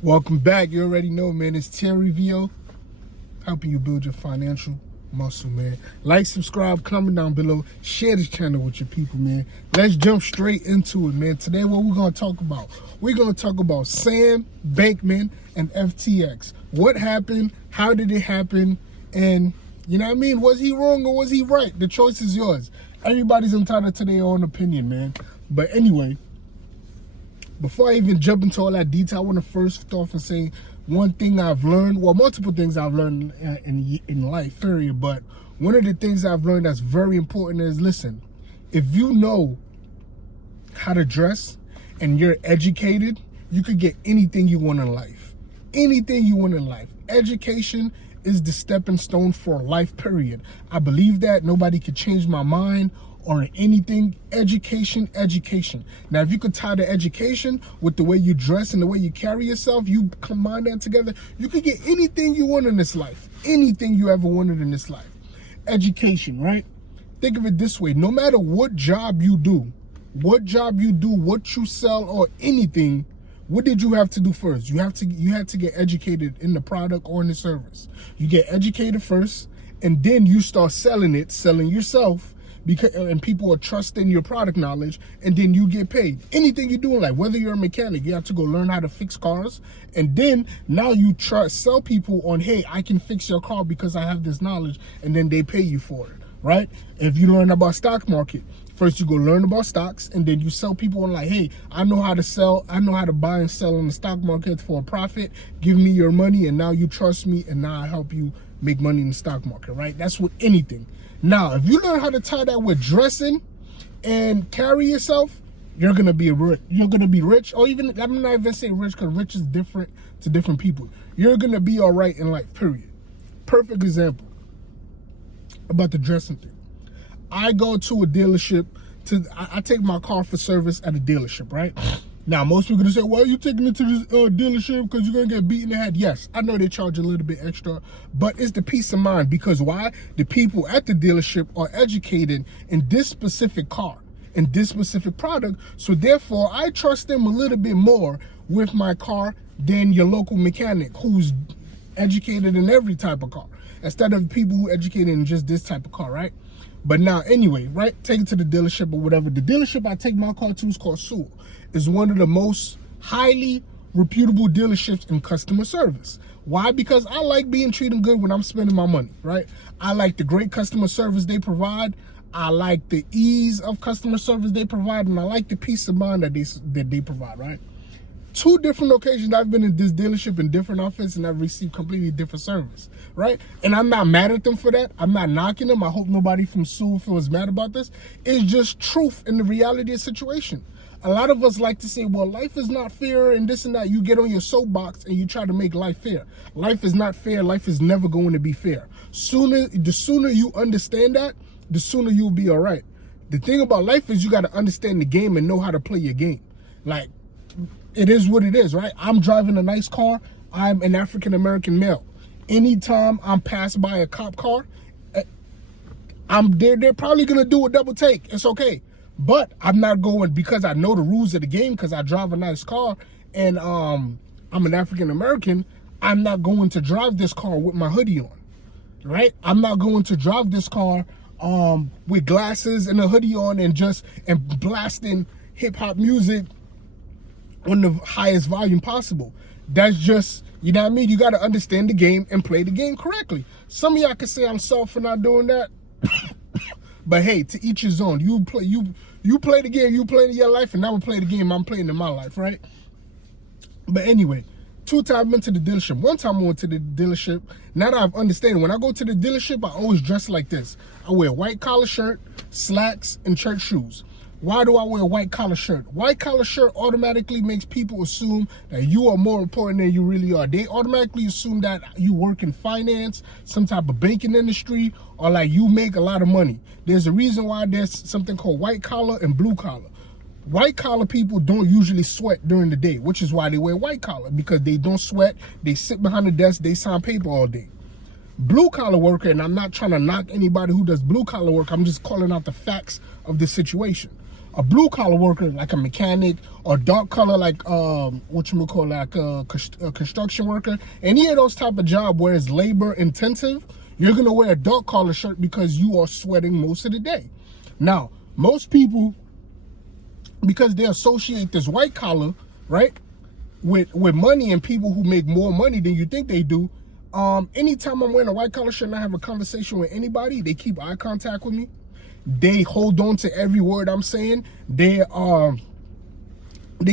Welcome back. You already know, man. It's Terry VO, helping you build your financial muscle, man. Like, subscribe, comment down below. Share this channel with your people, man. Let's jump straight into it, man. Today, what we're going to talk about? We're going to talk about Sam Bankman and FTX. What happened? How did it happen? And, you know what I mean? Was he wrong or was he right? The choice is yours. Everybody's entitled to their own opinion, man. But anyway, before I even jump into all that detail, I want to first start off and say one thing I've learned, well, multiple things I've learned in life, period. But one of the things I've learned that's very important is, listen, if you know how to dress and you're educated, you could get anything you want in life. Anything you want in life. Education is the stepping stone for life, period. I believe that. Nobody could change my mind or anything. Education. Now, if you could tie the education with the way you dress and the way you carry yourself, you combine that together, you could get anything you want in this life. Anything you ever wanted in this life. Education, right? Think of it this way. No matter what job you do, what you sell or anything, what did you have to do first? You had to get educated in the product or in the service. You get educated first, and then you start selling yourself, and people are trusting your product knowledge, and then you get paid. Anything you do in life, whether you're a mechanic, you have to go learn how to fix cars, and then now you sell people on, hey, I can fix your car because I have this knowledge, and then they pay you for it, right? If you learn about stock market, first you go learn about stocks, and then you sell people on like, hey, I know how to buy and sell on the stock market for a profit, give me your money, and now you trust me, and now I help you make money in the stock market, right? That's with anything. Now, if you learn how to tie that with dressing and carry yourself, you're gonna be rich. Or even, I'm not even saying rich, because rich is different to different people. You're gonna be all right in life, period. Perfect example about the dressing thing. I go to a dealership I take my car for service at a dealership, right? Now, most people are gonna say, well, you taking it to this dealership because you're gonna get beat in the head. Yes, I know they charge a little bit extra, but it's the peace of mind. Because why? The people at the dealership are educated in this specific car, in this specific product. So therefore, I trust them a little bit more with my car than your local mechanic who's educated in every type of car, instead of people who are educated in just this type of car, right? But now, anyway, right, take it to the dealership or whatever. The dealership I take my car to is called Sewell. It's one of the most highly reputable dealerships in customer service. Why? Because I like being treated good when I'm spending my money, right? I like the great customer service they provide. I like the ease of customer service they provide, and I like the peace of mind that they provide, right? 2 different occasions I've been in this dealership in different outfits, and I've received completely different service, right? And I'm not mad at them for that. I'm not knocking them. I hope nobody from Sewell feels mad about this. It's just truth in the reality of the situation. A lot of us like to say, well, life is not fair and this and that. You get on your soapbox and you try to make life fair. Life is not fair. Life is never going to be fair. The sooner you understand that, the sooner you'll be all right. The thing about life is you got to understand the game and know how to play your game. Like, it is what it is, right? I'm driving a nice car. I'm an African-American male. Anytime I'm passed by a cop car, they're probably going to do a double take. It's okay. But I'm not going, because I know the rules of the game, because I drive a nice car and I'm an African-American, I'm not going to drive this car with my hoodie on, right? I'm not going to drive this car with glasses and a hoodie on and blasting hip-hop music on the highest volume possible. That's just, you know what I mean? You got to understand the game and play the game correctly. Some of y'all can say I'm soft for not doing that. But hey, to each his own. You play the game you play in your life, and I will play the game I'm playing in my life, right? But anyway, 2 times I've been to the dealership. 1 time I went to the dealership. Now that I've understand, when I go to the dealership, I always dress like this. I wear a white collar shirt, slacks, and church shoes. Why do I wear a white collar shirt? White collar shirt automatically makes people assume that you are more important than you really are. They automatically assume that you work in finance, some type of banking industry, or like you make a lot of money. There's a reason why there's something called white collar and blue collar. White collar people don't usually sweat during the day, which is why they wear white collar, because they don't sweat. They sit behind the desk, they sign paper all day. Blue collar worker, and I'm not trying to knock anybody who does blue collar work, I'm just calling out the facts of the situation. A blue collar worker, like a mechanic, or dark color, like what you would call like a construction worker, any of those type of job where it's labor intensive, you're gonna wear a dark collar shirt because you are sweating most of the day. Now, most people, because they associate this white collar, right, with money and people who make more money than you think they do. Anytime I'm wearing a white collar shirt and I have a conversation with anybody, they keep eye contact with me. They hold on to every word I'm saying. They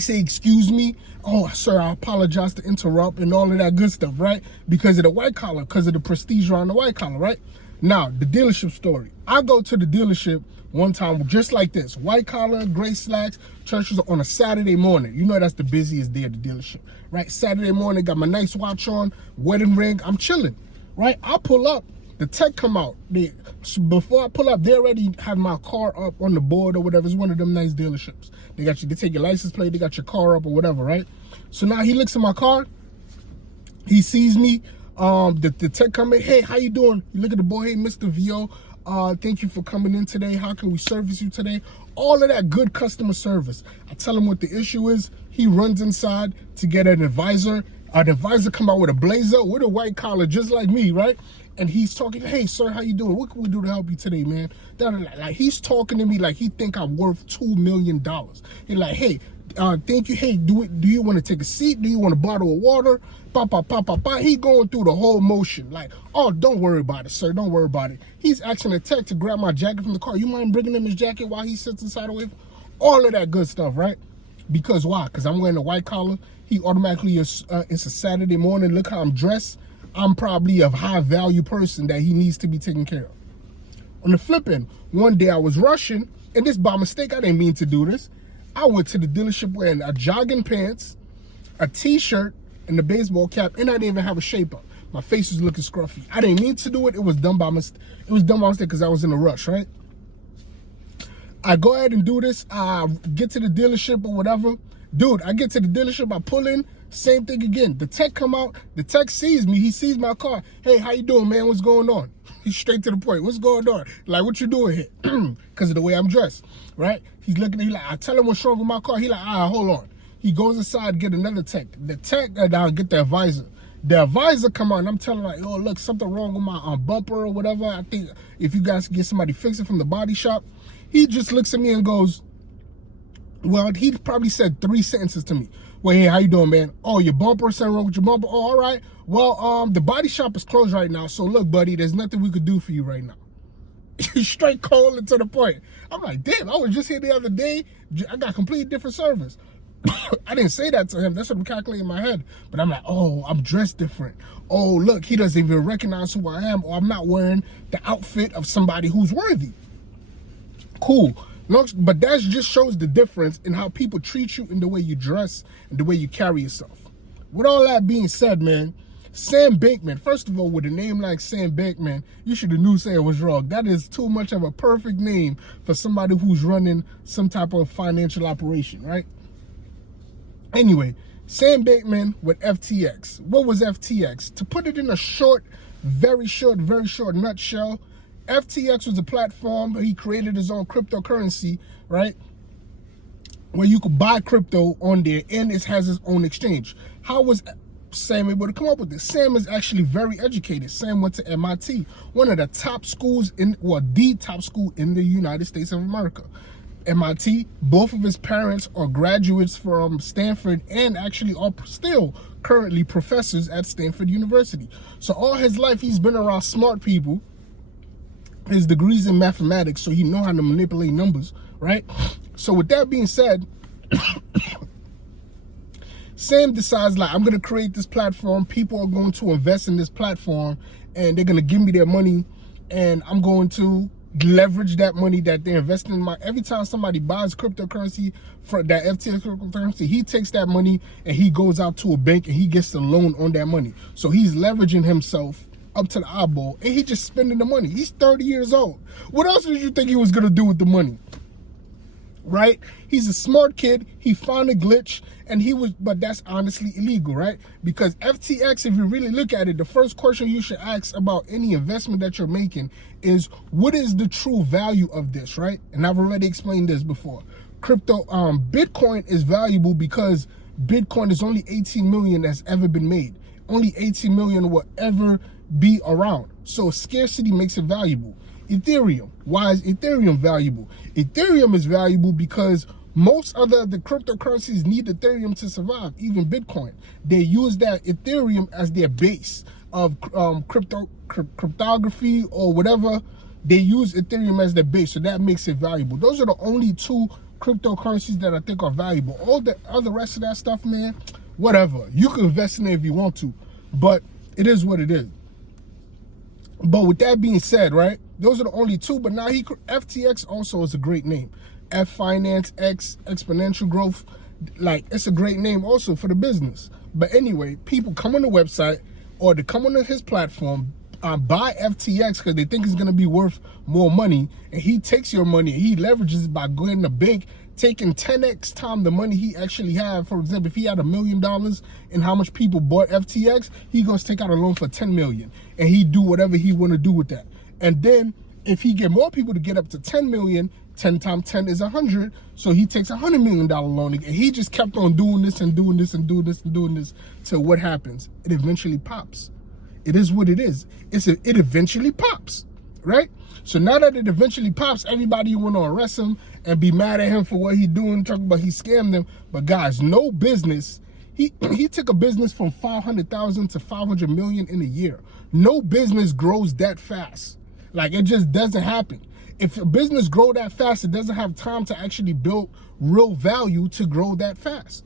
say, excuse me. Oh, sir, I apologize to interrupt and all of that good stuff, right? Because of the white collar, because of the prestige around the white collar, right? Now, the dealership story. I go to the dealership one time just like this. White collar, gray slacks, churches on a Saturday morning. You know that's the busiest day of the dealership, right? Saturday morning, got my nice watch on, wedding ring. I'm chilling, right? I pull up. The tech come out. Before I pull up, they already had my car up on the board or whatever. It's one of them nice dealerships. They take your license plate, they got your car up or whatever, right? So now he looks at my car. He sees me. The tech come in. Hey, how you doing? You look at the boy. Hey, Mr. VO. Thank you for coming in today. How can we service you today? All of that good customer service. I tell him what the issue is. He runs inside to get an advisor. An advisor come out with a blazer, with a white collar, just like me, right? And he's talking, hey, sir, how you doing? What can we do to help you today, man? Like, he's talking to me like he think I'm worth $2 million. He's like, hey, thank you. Hey, do you want to take a seat? Do you want a bottle of water? He going through the whole motion. Like, oh, don't worry about it, sir. Don't worry about it. He's asking the tech to grab my jacket from the car. You mind bringing him his jacket while he sits inside away? All of that good stuff, right? Because why? Because I'm wearing a white collar. He automatically it's a Saturday morning. Look how I'm dressed. I'm probably a high value person that he needs to be taken care of. On the flip end, one day I was rushing, and this by mistake, I didn't mean to do this. I went to the dealership wearing a jogging pants, a t-shirt, and a baseball cap, and I didn't even have a shape up. My face was looking scruffy. I didn't mean to do it. It was done by mistake. It was done by mistake because I was in a rush, right? I go ahead and do this. I get to the dealership or whatever. Dude, I get to the dealership. I pull in. Same thing again. The tech come out. The tech sees me. He sees my car. Hey, how you doing, man? What's going on? He's straight to the point. What's going on? Like, what you doing here? Because of the way I'm dressed, right? He's looking at me like, I tell him what's wrong with my car. He like, hold on. He goes inside, get another tech. The tech, I'll get the advisor. The advisor come out, and I'm telling like, oh, look, something wrong with my bumper or whatever. I think if you guys can get somebody fix it from the body shop. He just looks at me and goes, well, he probably said 3 sentences to me. Well, hey, how you doing, man? Oh, your bumper, something wrong with your bumper? Oh, all right. Well, the body shop is closed right now. So look, buddy, there's nothing we could do for you right now. Straight cold and to the point. I'm like, damn, I was just here the other day. I got completely different service. I didn't say that to him. That's what I'm calculating in my head. But I'm like, oh, I'm dressed different. Oh, look, he doesn't even recognize who I am, or I'm not wearing the outfit of somebody who's worthy. Cool. But that just shows the difference in how people treat you in the way you dress and the way you carry yourself. With all that being said, man, Sam Bankman, first of all, with a name like Sam Bankman, you should have knew Sam was wrong. That is too much of a perfect name for somebody who's running some type of financial operation, right? Anyway, Sam Bankman with FTX. What was FTX? To put it in a very short nutshell, FTX was a platform. He created his own cryptocurrency, right? Where you could buy crypto on there, and it has its own exchange. How was Sam able to come up with this? Sam is actually very educated. Sam went to MIT, one of the top schools the top school in the United States of America. MIT, both of his parents are graduates from Stanford and actually are still currently professors at Stanford University. So all his life, he's been around smart people. His degrees in mathematics, so he know how to manipulate numbers, right? So with that being said, Sam decides, like, I'm going to create this platform. People are going to invest in this platform, and they're going to give me their money, and I'm going to leverage that money that they're investing in. Every time somebody buys cryptocurrency, for that FTX cryptocurrency, he takes that money and he goes out to a bank and he gets the loan on that money. So he's leveraging himself up to the eyeball, and he just spending the money. He's 30 years old. What else did you think he was going to do with the money? right? He's a smart kid. He found a glitch, and but that's honestly illegal, right? Because FTX, if you really look at it, the first question you should ask about any investment that you're making is, what is the true value of this, right? And I've already explained this before. Bitcoin is valuable because Bitcoin is only 18 million that's ever been made. Only 18 million will ever be around. So scarcity makes it valuable. Ethereum. Why is Ethereum valuable? Ethereum is valuable because most other the cryptocurrencies need Ethereum to survive, even Bitcoin. They use that Ethereum as their base of cryptography or whatever. They use Ethereum as their base, so that makes it valuable. Those are the only two cryptocurrencies that I think are valuable. All the other rest of that stuff, man, whatever. You can invest in it if you want to, but it is what it is. But with that being said, right, those are the only two. But now FTX also is a great name. F Finance, X, exponential growth. Like, it's a great name also for the business. But anyway, people come on the website or they come on his platform, buy FTX because they think it's going to be worth more money. And he takes your money and he leverages it by going to the bank, taking 10x time the money he actually had. For example, if he had $1 million and how much people bought FTX, he goes take out a loan for 10 million and he do whatever he want to do with that. And then if he get more people to get up to 10 million, 10 times 10 is 100. So he takes $100 million loan and he just kept on doing this and doing this and doing this and doing this till what happens? It eventually pops. It is what it is. It eventually pops, right? So now that it eventually pops, everybody want to arrest him and be mad at him for what he doing, talking about he scammed them. But guys, no business. He took a business from 500,000 to 500 million in a year. No business grows that fast. Like, it just doesn't happen. If a business grow that fast, it doesn't have time to actually build real value to grow that fast.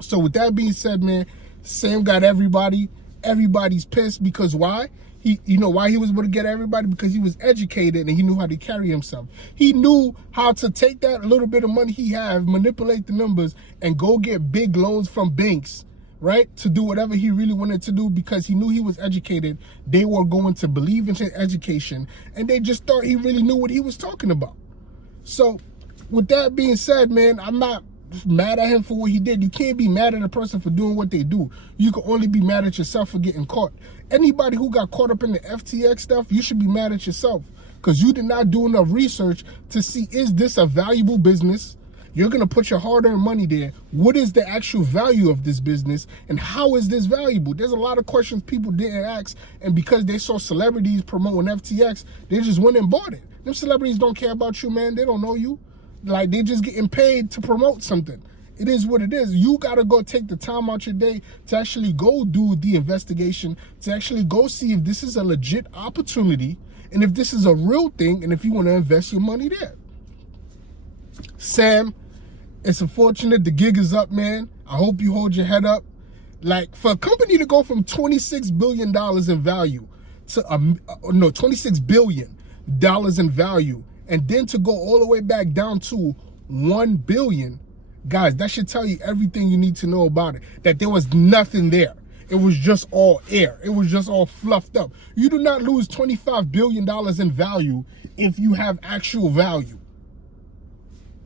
So with that being said, man, Sam got everybody. Everybody's pissed because why? You know why he was able to get everybody? Because he was educated and he knew how to carry himself. He knew how to take that little bit of money he had, manipulate the numbers, and go get big loans from banks, right? To do whatever he really wanted to do because he knew he was educated. They were going to believe in his education and they just thought he really knew what he was talking about. So with that being said, man, I'm not mad at him for what he did. You can't be mad at a person for doing what they do. You can only be mad at yourself for getting caught. Anybody who got caught up in the FTX stuff, you should be mad at yourself because you did not do enough research to see, is this a valuable business? You're going to put your hard-earned money there. What is the actual value of this business and how is this valuable? There's a lot of questions people didn't ask, and because they saw celebrities promoting FTX, they just went and bought it. Them celebrities don't care about you, man. They don't know you. Like, they just getting paid to promote something. It is what it is. You got to go take the time out your day to actually go do the investigation, to actually go see if this is a legit opportunity and if this is a real thing and if you want to invest your money there. Sam, it's unfortunate the gig is up, man. I hope you hold your head up. Like, for a company to go from $26 billion in value to, $26 billion in value, and then to go all the way back down to 1 billion, guys, that should tell you everything you need to know about it. That there was nothing there. It was just all air. It was just all fluffed up. You do not lose $25 billion in value if you have actual value.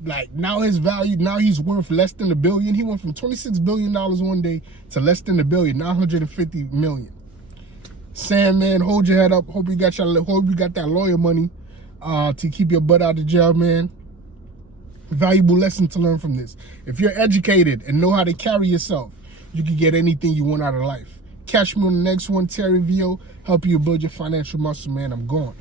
Like, now his value, now he's worth less than $1 billion. He went from $26 billion one day to less than $1 billion, 950 million. Sam, man, hold your head up. Hope you got that lawyer money to keep your butt out of jail, man. Valuable lesson to learn from this. If you're educated and know how to carry yourself, you can get anything you want out of life. Catch me on the next one. Terry Vio, help you build your financial muscle, man. I'm gone.